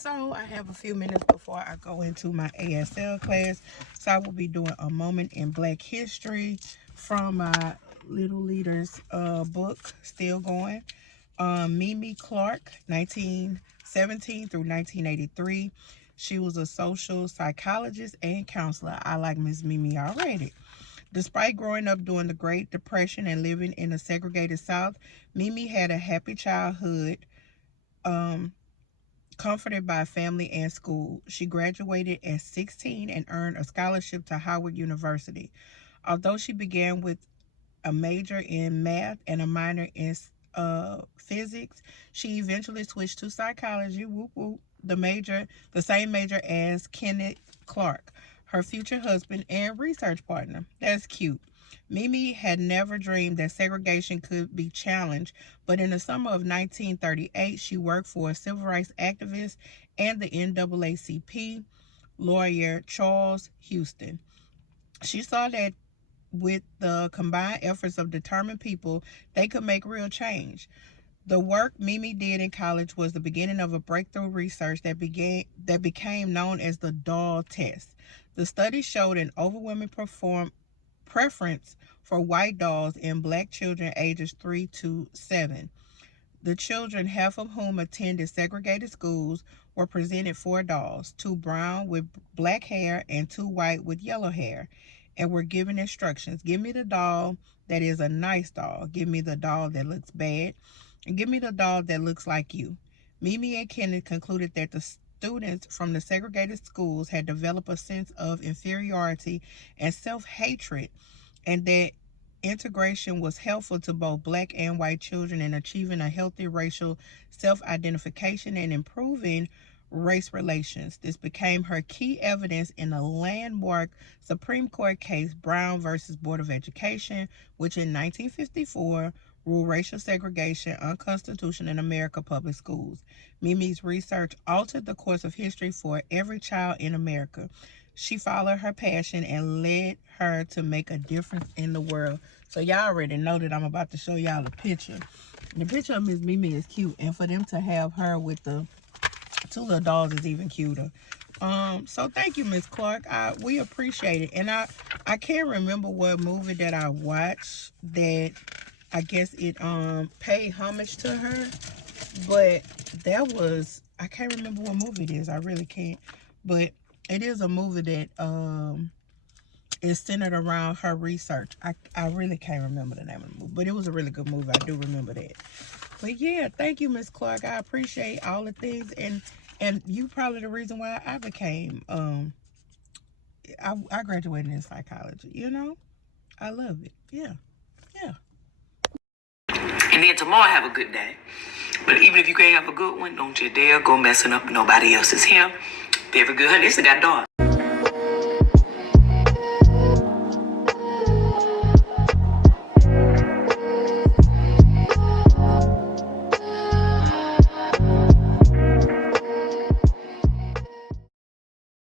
So I have a few minutes before I go into my ASL class. So I will be doing a moment in Black history from my Little Leaders book, still going. Mamie Clark, 1917 through 1983. She was a social psychologist and counselor. I like Miss Mamie already. Despite growing up during the Great Depression and living in a segregated South, Mamie had a happy childhood, comforted by family and school. She graduated at 16 and earned a scholarship to Howard University. Although she began with a major in math and a minor in physics, she eventually switched to psychology. Whoop whoop. The same major as Kenneth Clark, her future husband and research partner. That's cute. Mamie had never dreamed that segregation could be challenged, but in the summer of 1938, she worked for a civil rights activist and the NAACP lawyer Charles Houston. She saw that with the combined efforts of determined people, they could make real change. The work Mamie did in college was the beginning of a breakthrough research that became known as the doll test. The study showed an overwhelming preference for white dolls in Black children ages 3 to 7. The children, half of whom attended segregated schools, were presented 4 dolls, 2 brown with black hair and 2 white with yellow hair, and were given instructions. Give me the doll that is a nice doll. Give me the doll that looks bad. And give me the doll that looks like you. Mamie and Kenneth concluded that the students from the segregated schools had developed a sense of inferiority and self-hatred, and that integration was helpful to both Black and white children in achieving a healthy racial self-identification and improving race relations. This became her key evidence in a landmark Supreme Court case, Brown versus Board of Education, which in 1954 ruled racial segregation unconstitutional in American public schools. Mamie's research altered the course of history for every child in America. She followed her passion and led her to make a difference in the world. So y'all already know that I'm about to show y'all a picture. The picture of Miss Mamie is cute, and for them to have her with the 2 little dolls is even cuter. So thank you, Miss Clark. We appreciate it. And I can't remember what movie that I watched that I guess it paid homage to her, but that was, I can't remember what movie it is. I really can't. But it is a movie that is centered around her research. I really can't remember the name of the movie, but it was a really good movie. I do remember that. But yeah, thank you, Miss Clark. I appreciate all the things, and you probably the reason why I became I graduated in psychology. You know, I love it. Yeah. And then tomorrow, have a good day. But even if you can't have a good one, don't you dare go messing up nobody else's hair. Very good, honey. This got dark.